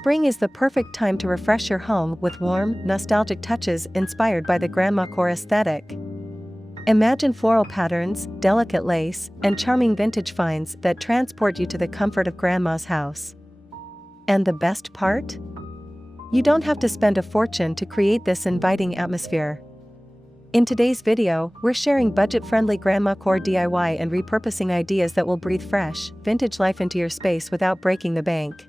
Spring is the perfect time to refresh your home with warm, nostalgic touches inspired by the Grandmacore aesthetic. Imagine floral patterns, delicate lace, and charming vintage finds that transport you to the comfort of Grandma's house. And the best part? You don't have to spend a fortune to create this inviting atmosphere. In today's video, we're sharing budget-friendly Grandmacore DIY and repurposing ideas that will breathe fresh, vintage life into your space without breaking the bank.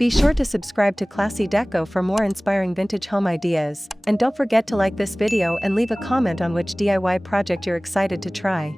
Be sure to subscribe to Classy Deco for more inspiring vintage home ideas, and don't forget to like this video and leave a comment on which DIY project you're excited to try.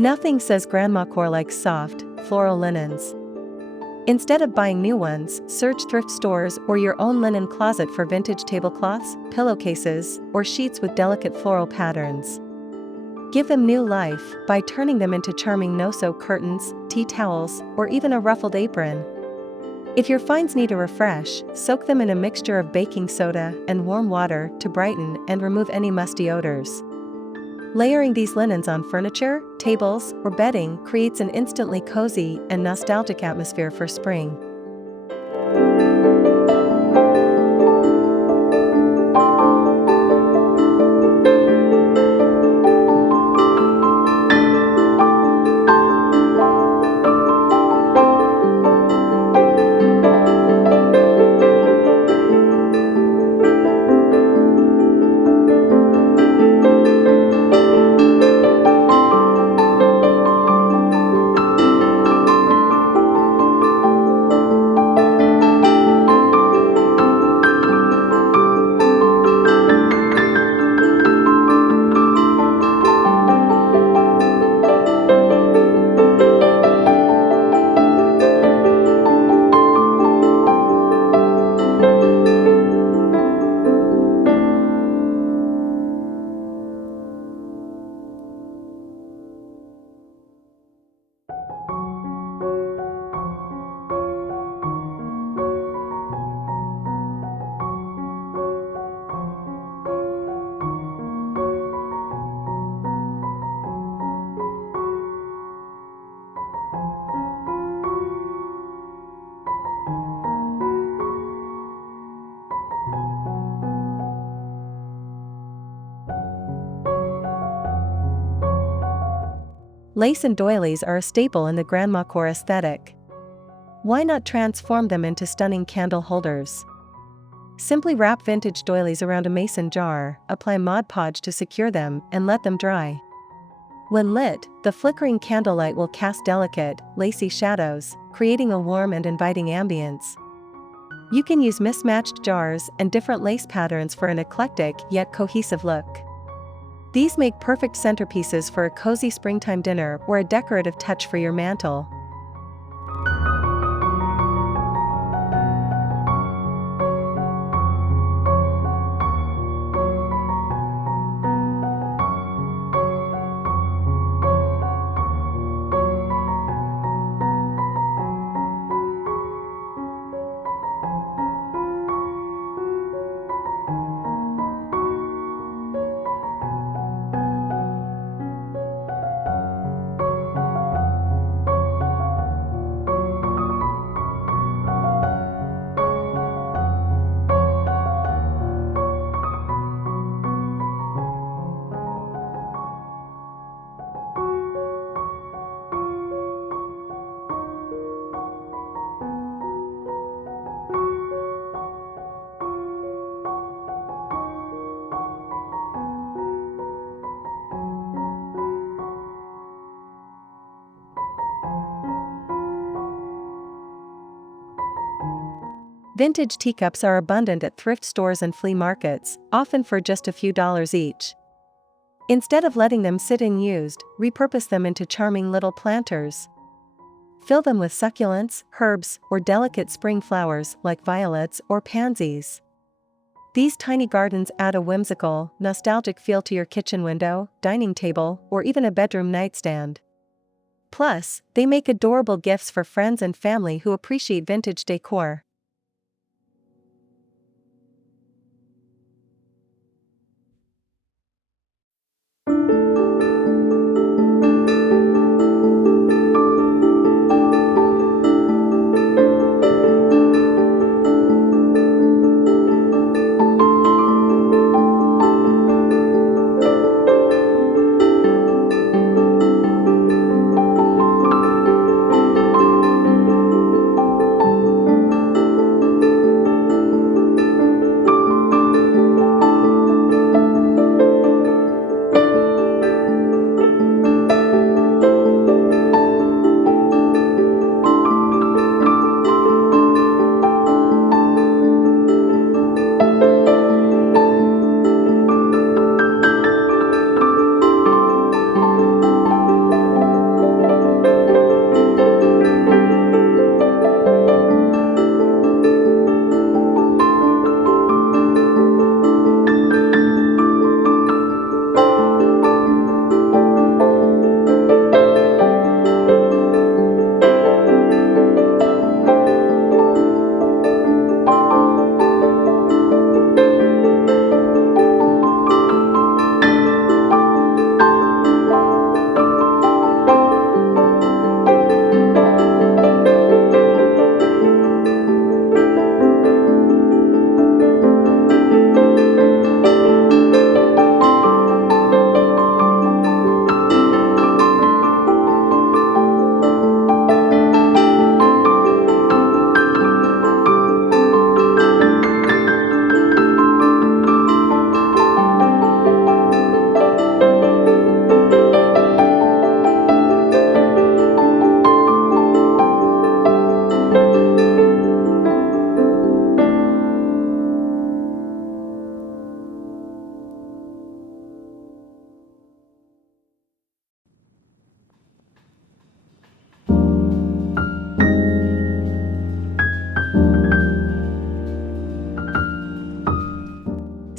Nothing says Grandmacore like soft, floral linens. Instead of buying new ones, search thrift stores or your own linen closet for vintage tablecloths, pillowcases, or sheets with delicate floral patterns. Give them new life by turning them into charming no-sew curtains, tea towels, or even a ruffled apron. If your finds need a refresh, soak them in a mixture of baking soda and warm water to brighten and remove any musty odors. Layering these linens on furniture, tables, or bedding creates an instantly cozy and nostalgic atmosphere for spring. Lace and doilies are a staple in the Grandmacore aesthetic. Why not transform them into stunning candle holders? Simply wrap vintage doilies around a mason jar, apply Mod Podge to secure them, and let them dry. When lit, the flickering candlelight will cast delicate, lacy shadows, creating a warm and inviting ambience. You can use mismatched jars and different lace patterns for an eclectic yet cohesive look. These make perfect centerpieces for a cozy springtime dinner or a decorative touch for your mantel. Vintage teacups are abundant at thrift stores and flea markets, often for just a few dollars each. Instead of letting them sit unused, repurpose them into charming little planters. Fill them with succulents, herbs, or delicate spring flowers like violets or pansies. These tiny gardens add a whimsical, nostalgic feel to your kitchen window, dining table, or even a bedroom nightstand. Plus, they make adorable gifts for friends and family who appreciate vintage decor.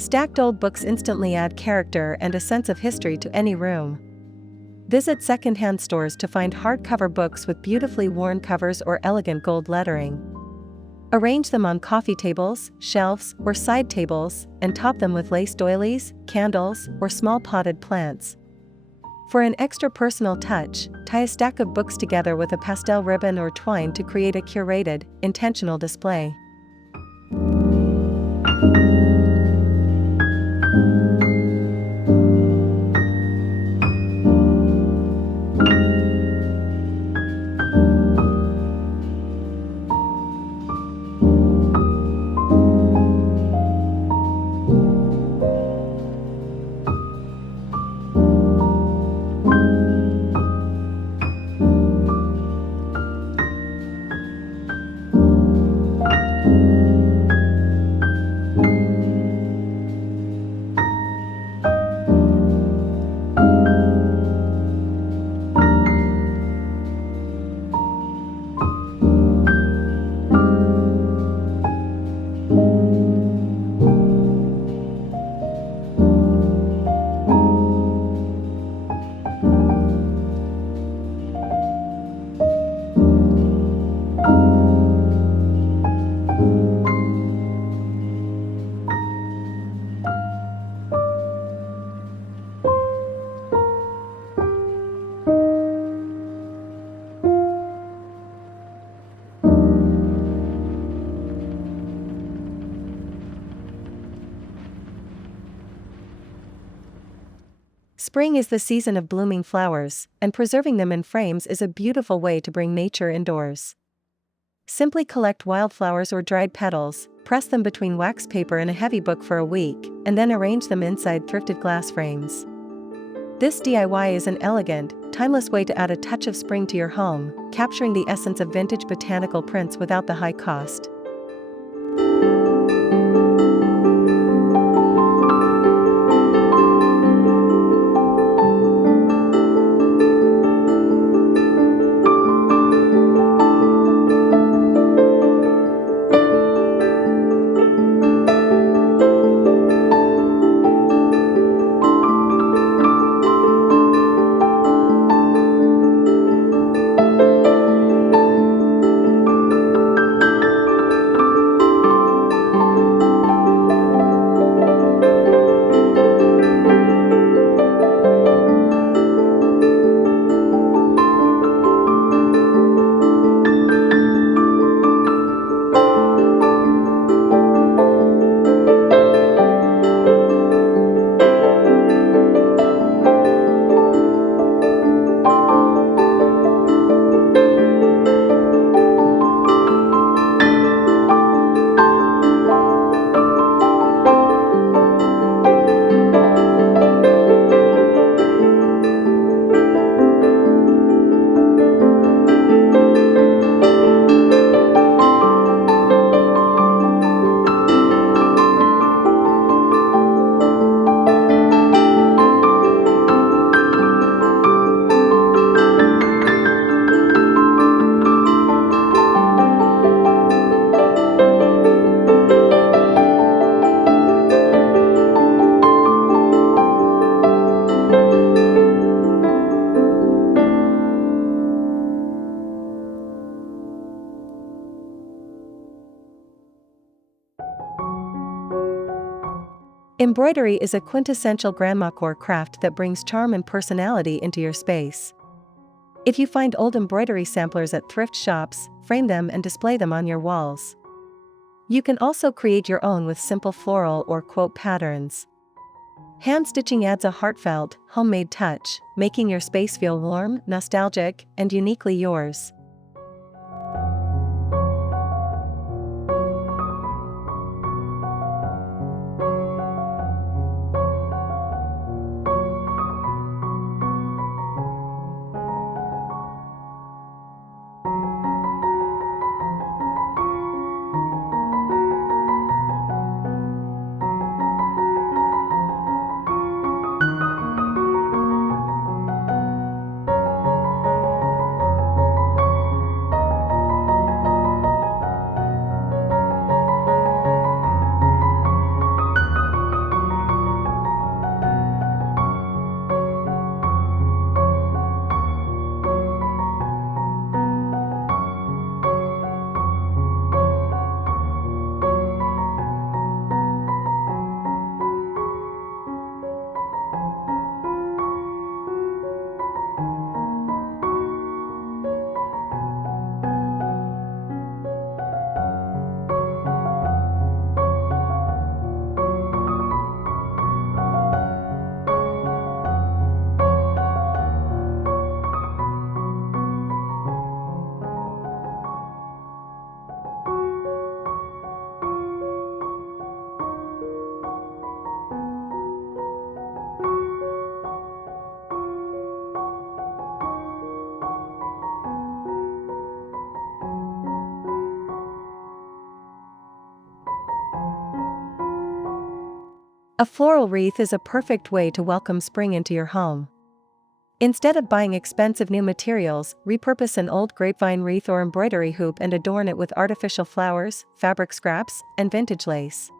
Stacked old books instantly add character and a sense of history to any room. Visit secondhand stores to find hardcover books with beautifully worn covers or elegant gold lettering. Arrange them on coffee tables, shelves, or side tables, and top them with lace doilies, candles, or small potted plants. For an extra personal touch, tie a stack of books together with a pastel ribbon or twine to create a curated, intentional display. Spring is the season of blooming flowers, and preserving them in frames is a beautiful way to bring nature indoors. Simply collect wildflowers or dried petals, press them between wax paper and a heavy book for a week, and then arrange them inside thrifted glass frames. This DIY is an elegant, timeless way to add a touch of spring to your home, capturing the essence of vintage botanical prints without the high cost. Embroidery is a quintessential Grandmacore craft that brings charm and personality into your space. If you find old embroidery samplers at thrift shops, frame them and display them on your walls. You can also create your own with simple floral or quote patterns. Hand stitching adds a heartfelt, homemade touch, making your space feel warm, nostalgic, and uniquely yours. A floral wreath is a perfect way to welcome spring into your home. Instead of buying expensive new materials, repurpose an old grapevine wreath or embroidery hoop and adorn it with artificial flowers, fabric scraps, and vintage lace.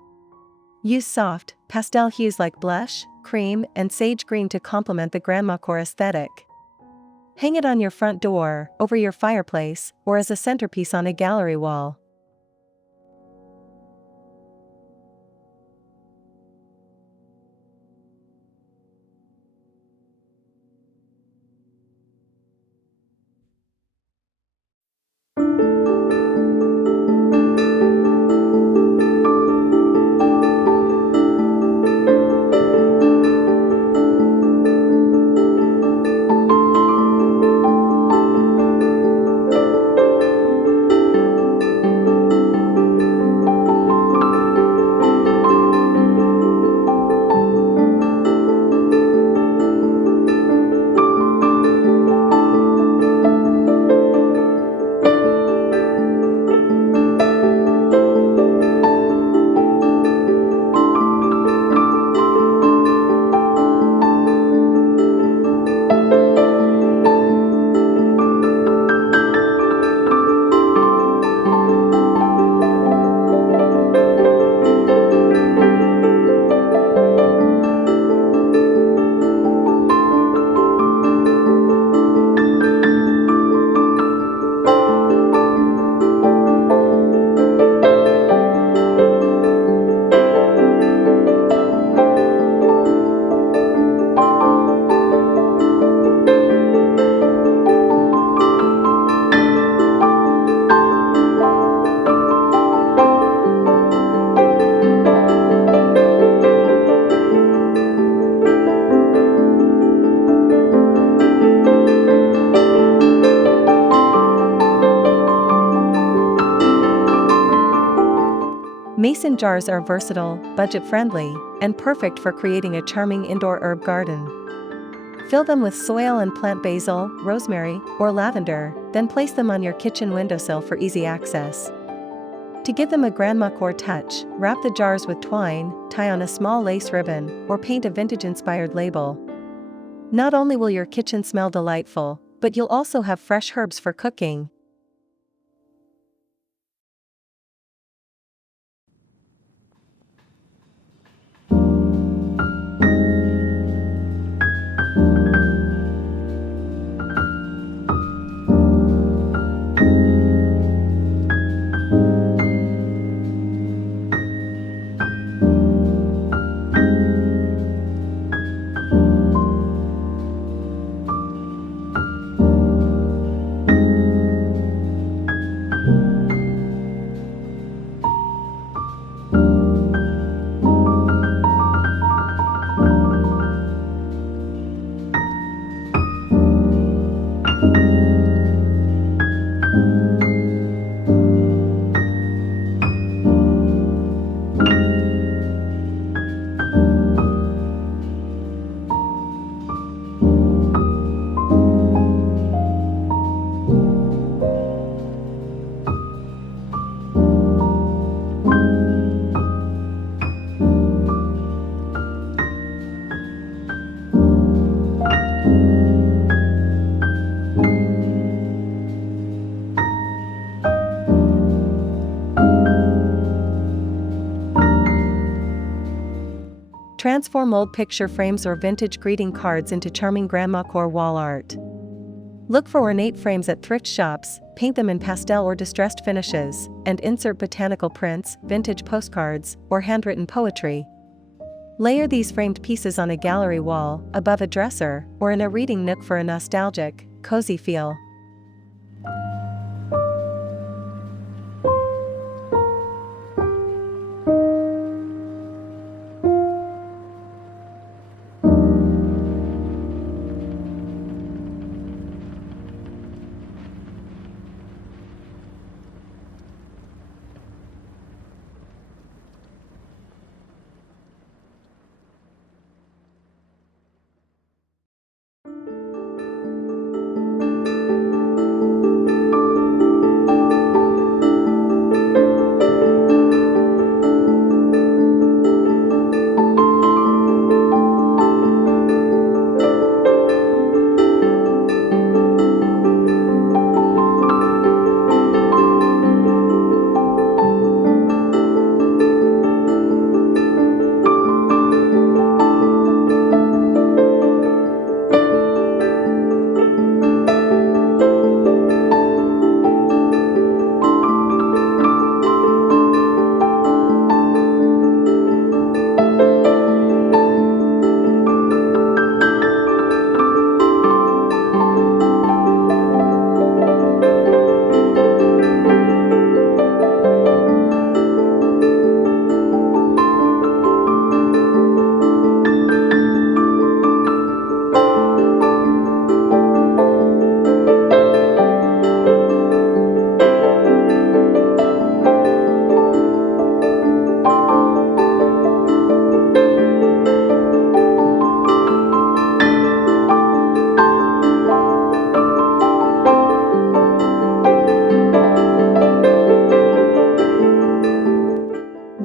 Use soft, pastel hues like blush, cream, and sage green to complement the Grandmacore aesthetic. Hang it on your front door, over your fireplace, or as a centerpiece on a gallery wall. Mason jars are versatile, budget-friendly, and perfect for creating a charming indoor herb garden. Fill them with soil and plant basil, rosemary, or lavender, then place them on your kitchen windowsill for easy access. To give them a Grandmacore touch, wrap the jars with twine, tie on a small lace ribbon, or paint a vintage-inspired label. Not only will your kitchen smell delightful, but you'll also have fresh herbs for cooking. Transform old picture frames or vintage greeting cards into charming Grandmacore wall art. Look for ornate frames at thrift shops, paint them in pastel or distressed finishes, and insert botanical prints, vintage postcards, or handwritten poetry. Layer these framed pieces on a gallery wall, above a dresser, or in a reading nook for a nostalgic, cozy feel.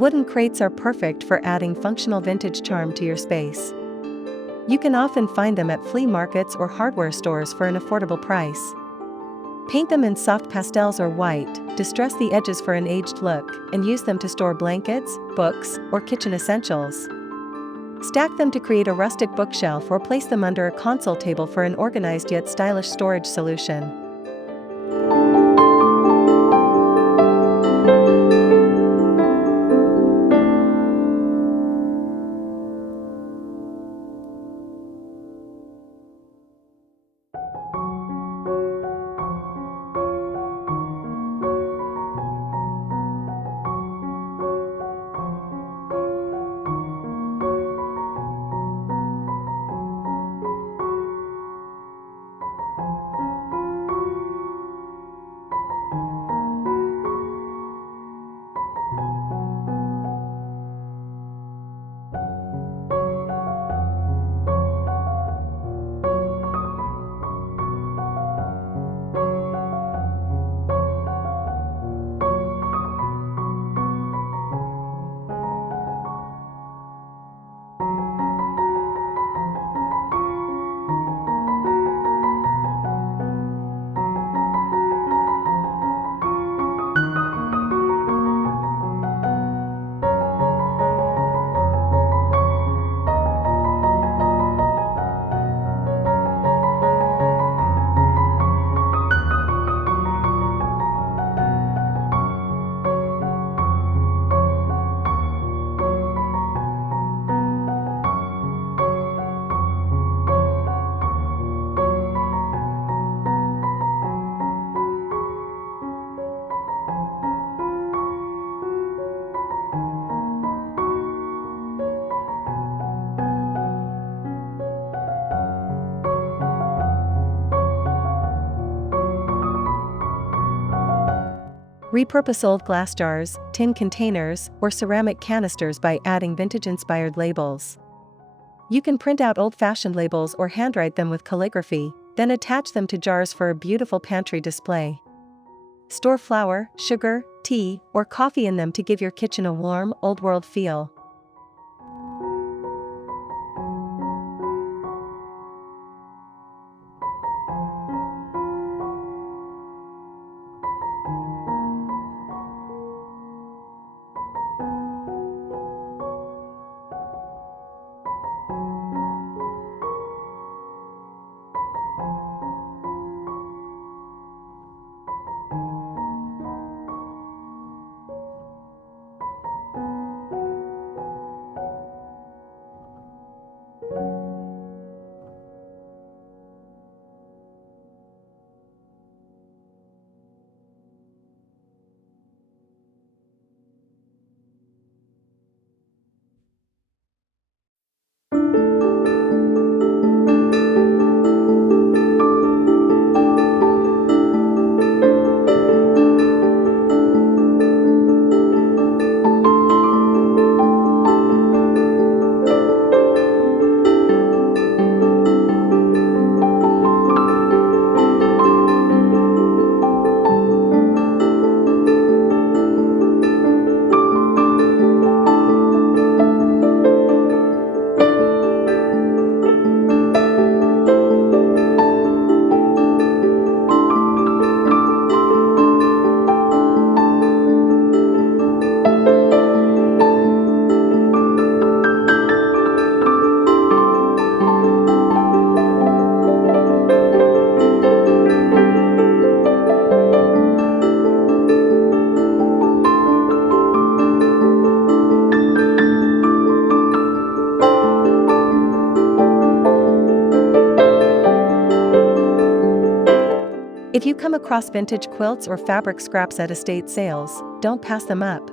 Wooden crates are perfect for adding functional vintage charm to your space. You can often find them at flea markets or hardware stores for an affordable price. Paint them in soft pastels or white, distress the edges for an aged look, and use them to store blankets, books, or kitchen essentials. Stack them to create a rustic bookshelf or place them under a console table for an organized yet stylish storage solution. Repurpose old glass jars, tin containers, or ceramic canisters by adding vintage-inspired labels. You can print out old-fashioned labels or handwrite them with calligraphy, then attach them to jars for a beautiful pantry display. Store flour, sugar, tea, or coffee in them to give your kitchen a warm, old-world feel. If you come across vintage quilts or fabric scraps at estate sales, don't pass them up.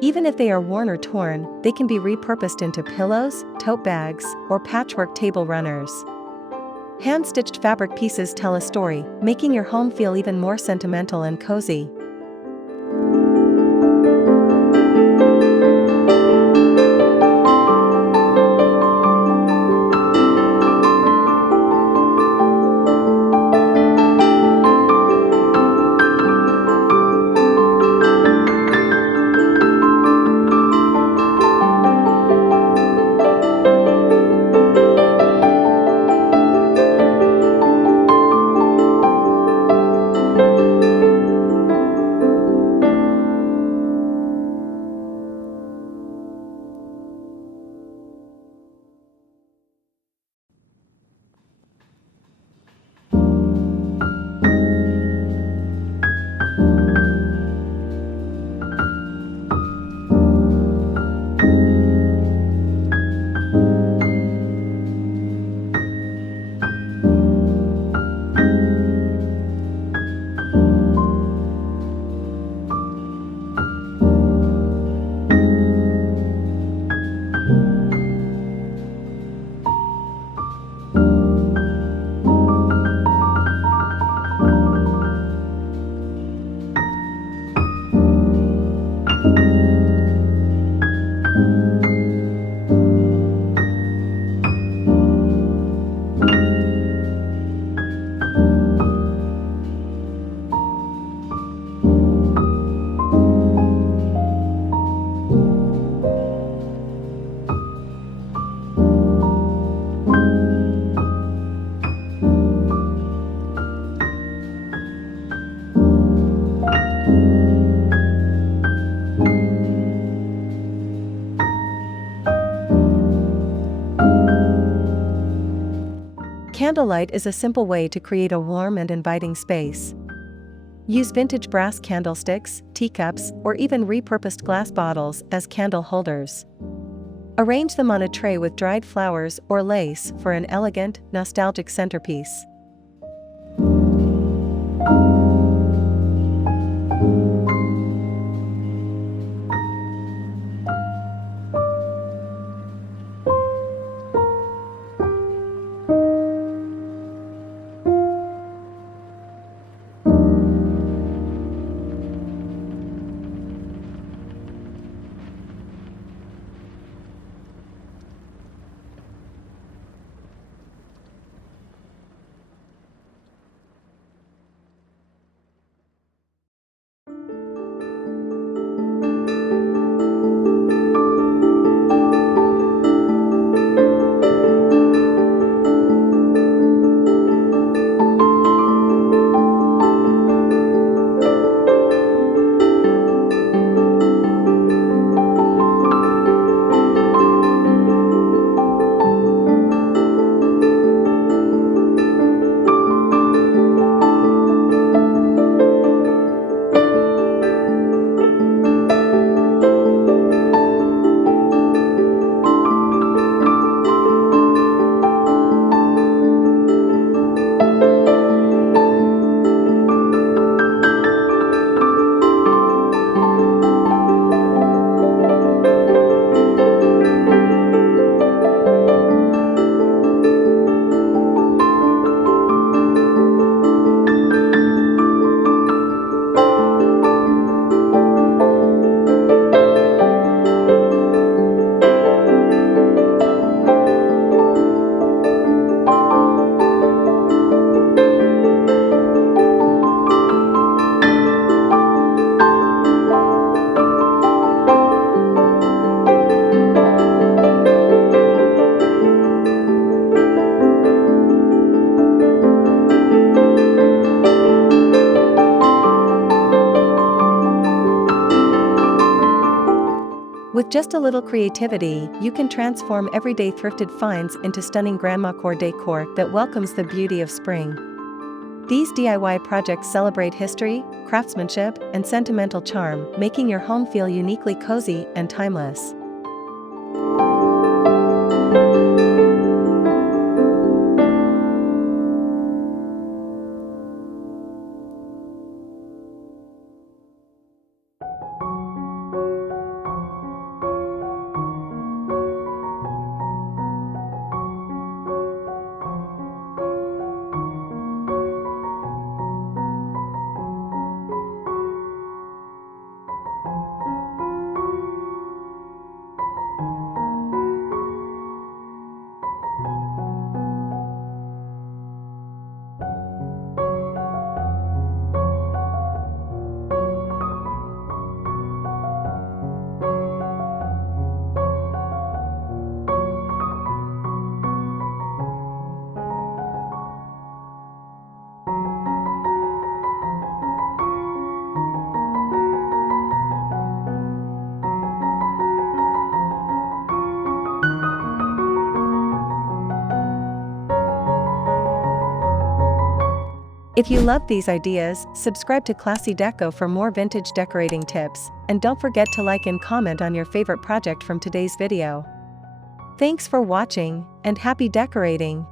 Even if they are worn or torn, they can be repurposed into pillows, tote bags, or patchwork table runners. Hand-stitched fabric pieces tell a story, making your home feel even more sentimental and cozy. Candlelight is a simple way to create a warm and inviting space. Use vintage brass candlesticks, teacups, or even repurposed glass bottles as candle holders. Arrange them on a tray with dried flowers or lace for an elegant, nostalgic centerpiece. With just a little creativity, you can transform everyday thrifted finds into stunning Grandmacore decor that welcomes the beauty of spring. These DIY projects celebrate history, craftsmanship, and sentimental charm, making your home feel uniquely cozy and timeless. If you love these ideas, subscribe to Classy Deco for more vintage decorating tips, and don't forget to like and comment on your favorite project from today's video. Thanks for watching, and happy decorating!